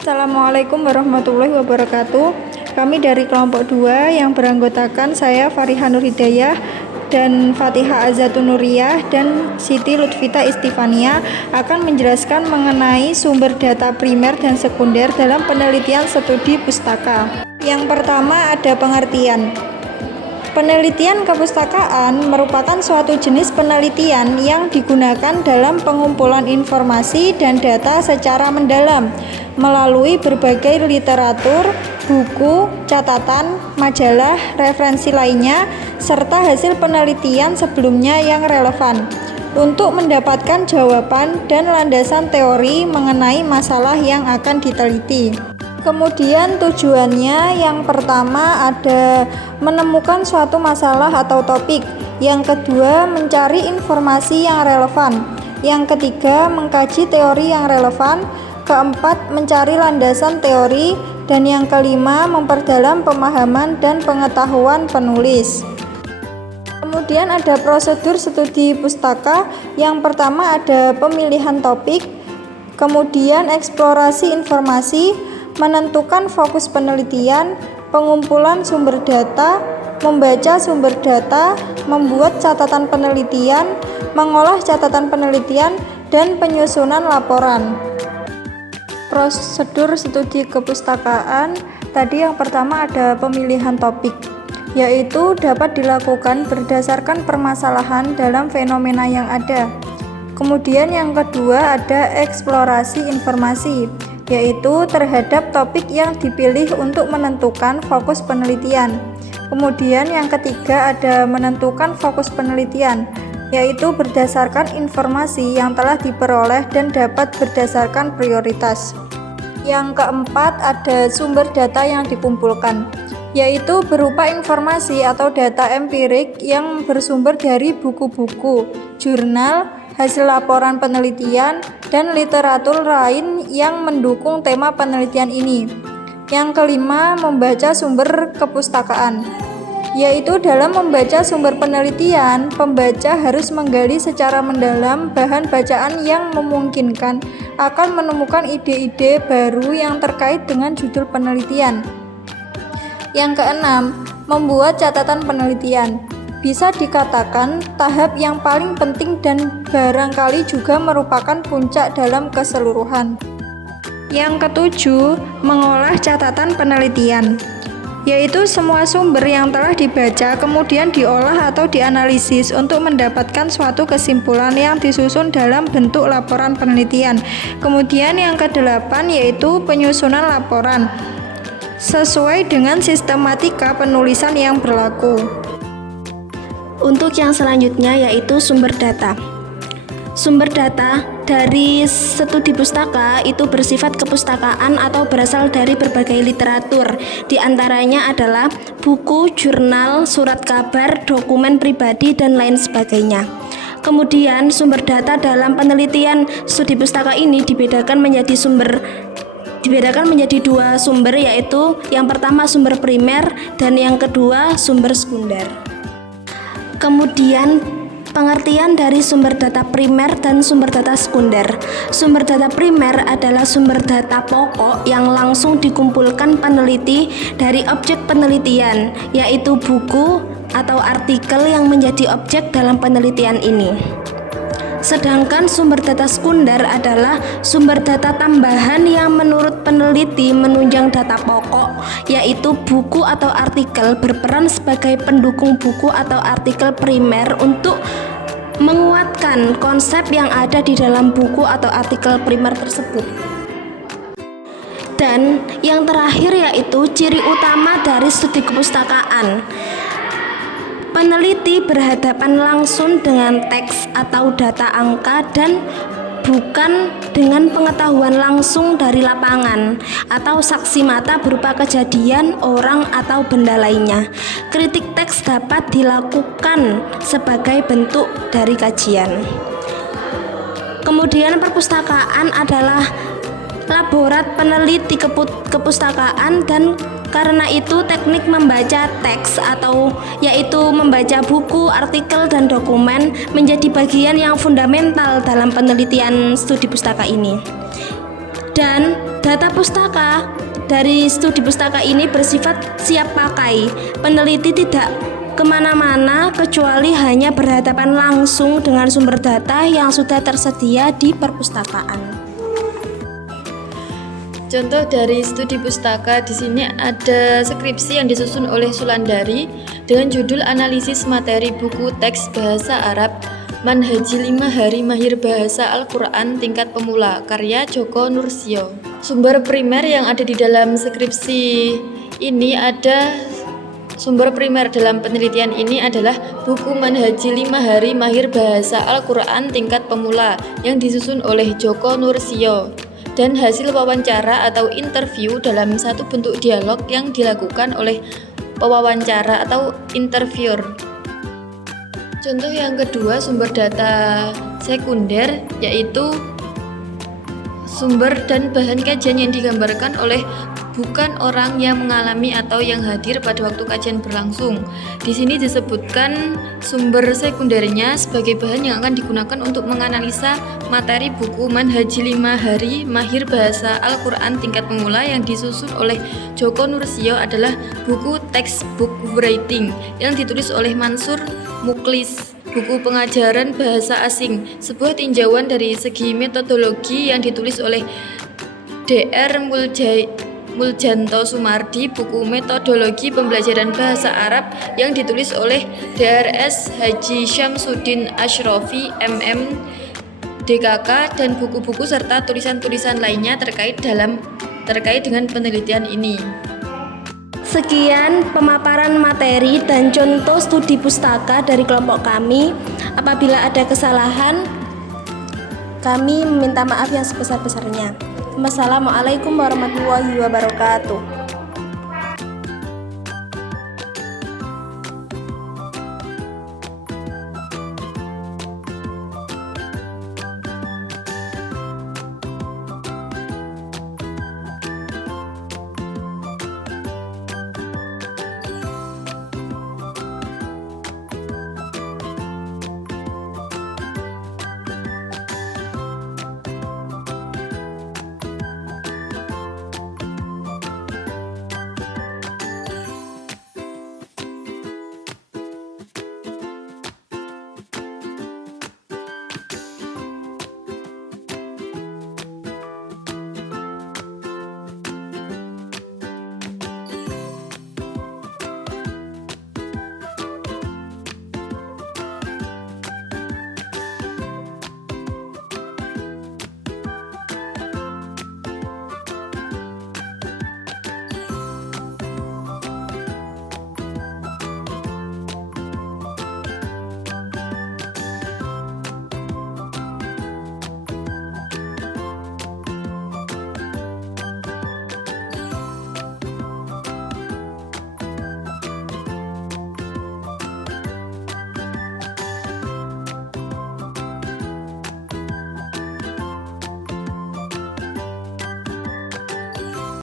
Assalamualaikum warahmatullahi wabarakatuh. Kami dari kelompok 2 yang beranggotakan saya Fariha Nur Hidayah dan Fatihah Azatun Nuriyah dan Siti Lutfita Istifania akan menjelaskan mengenai sumber data primer dan sekunder dalam penelitian studi pustaka. Yang pertama ada pengertian. Penelitian kepustakaan merupakan suatu jenis penelitian yang digunakan dalam pengumpulan informasi dan data secara mendalam melalui berbagai literatur, buku, catatan, majalah, referensi lainnya, serta hasil penelitian sebelumnya yang relevan untuk mendapatkan jawaban dan landasan teori mengenai masalah yang akan diteliti. Kemudian tujuannya yang pertama ada menemukan suatu masalah atau topik, yang kedua mencari informasi yang relevan, yang ketiga mengkaji teori yang relevan, keempat mencari landasan teori, dan yang kelima memperdalam pemahaman dan pengetahuan penulis. Kemudian ada prosedur studi pustaka. Yang pertama ada pemilihan topik, kemudian eksplorasi informasi, menentukan fokus penelitian, pengumpulan sumber data, membaca sumber data, membuat catatan penelitian, mengolah catatan penelitian, dan penyusunan laporan. Prosedur studi kepustakaan tadi yang pertama ada pemilihan topik, yaitu dapat dilakukan berdasarkan permasalahan dalam fenomena yang ada. Kemudian yang kedua ada eksplorasi informasi, yaitu terhadap topik yang dipilih untuk menentukan fokus penelitian. Kemudian yang ketiga ada menentukan fokus penelitian, yaitu berdasarkan informasi yang telah diperoleh dan dapat berdasarkan prioritas. Yang keempat ada sumber data yang dikumpulkan, yaitu berupa informasi atau data empirik yang bersumber dari buku-buku, jurnal, hasil laporan penelitian, dan literatur lain yang mendukung tema penelitian ini. Yang kelima, membaca sumber kepustakaan, yaitu dalam membaca sumber penelitian, pembaca harus menggali secara mendalam bahan bacaan yang memungkinkan akan menemukan ide-ide baru yang terkait dengan judul penelitian. Yang keenam, membuat catatan penelitian. Bisa dikatakan tahap yang paling penting dan barangkali juga merupakan puncak dalam keseluruhan. Yang ketujuh, mengolah catatan penelitian, yaitu semua sumber yang telah dibaca kemudian diolah atau dianalisis untuk mendapatkan suatu kesimpulan yang disusun dalam bentuk laporan penelitian. Kemudian yang kedelapan yaitu penyusunan laporan sesuai dengan sistematika penulisan yang berlaku. Untuk yang selanjutnya yaitu sumber data. Sumber data dari studi pustaka itu bersifat kepustakaan atau berasal dari berbagai literatur. Di antaranya adalah buku, jurnal, surat kabar, dokumen pribadi, dan lain sebagainya. Kemudian sumber data dalam penelitian studi pustaka ini dibedakan menjadi dua sumber, yaitu yang pertama sumber primer dan yang kedua sumber sekunder. Kemudian pengertian dari sumber data primer dan sumber data sekunder. Sumber data primer adalah sumber data pokok yang langsung dikumpulkan peneliti dari objek penelitian, yaitu buku atau artikel yang menjadi objek dalam penelitian ini. Sedangkan sumber data sekunder adalah sumber data tambahan yang menurut peneliti menunjang data pokok, yaitu buku atau artikel berperan sebagai pendukung buku atau artikel primer untuk menguatkan konsep yang ada di dalam buku atau artikel primer tersebut. Dan yang terakhir yaitu ciri utama dari studi kepustakaan. Peneliti berhadapan langsung dengan teks atau data angka dan bukan dengan pengetahuan langsung dari lapangan atau saksi mata berupa kejadian, orang, atau benda lainnya. Kritik teks dapat dilakukan sebagai bentuk dari kajian. Kemudian perpustakaan adalah laborat peneliti kepustakaan, dan karena itu teknik membaca teks atau yaitu membaca buku, artikel, dan dokumen menjadi bagian yang fundamental dalam penelitian studi pustaka ini. Dan data pustaka dari studi pustaka ini bersifat siap pakai. Peneliti tidak kemana-mana kecuali hanya berhadapan langsung dengan sumber data yang sudah tersedia di perpustakaan. Contoh dari studi pustaka di sini ada skripsi yang disusun oleh Sulandari dengan judul Analisis Materi Buku Teks Bahasa Arab Manhaji 5 Hari Mahir Bahasa Al-Quran Tingkat Pemula karya Joko Nursio. Sumber primer yang ada di dalam skripsi ini sumber primer dalam penelitian ini adalah buku Manhaji 5 Hari Mahir Bahasa Al-Quran Tingkat Pemula yang disusun oleh Joko Nursio dan hasil wawancara atau interview dalam satu bentuk dialog yang dilakukan oleh pewawancara atau interviewer. Contoh yang kedua, sumber data sekunder, yaitu sumber dan bahan kajian yang digambarkan oleh bukan orang yang mengalami atau yang hadir pada waktu kajian berlangsung. Di sini disebutkan sumber sekundernya sebagai bahan yang akan digunakan untuk menganalisa materi buku Manhaji 5 Hari Mahir Bahasa Al-Quran Tingkat Pemula yang disusun oleh Joko Nursio adalah buku Textbook Writing yang ditulis oleh Mansur Muklis, buku pengajaran bahasa asing, sebuah tinjauan dari segi metodologi yang ditulis oleh Dr. Muljanto Sumardi, buku metodologi pembelajaran bahasa Arab yang ditulis oleh Drs. Haji Syamsuddin Asyrofi, MM, DKK, dan buku-buku serta tulisan-tulisan lainnya terkait dengan penelitian ini. Sekian pemaparan materi dan contoh studi pustaka dari kelompok kami. Apabila ada kesalahan, kami meminta maaf yang sebesar-besarnya. Wassalamualaikum warahmatullahi wabarakatuh.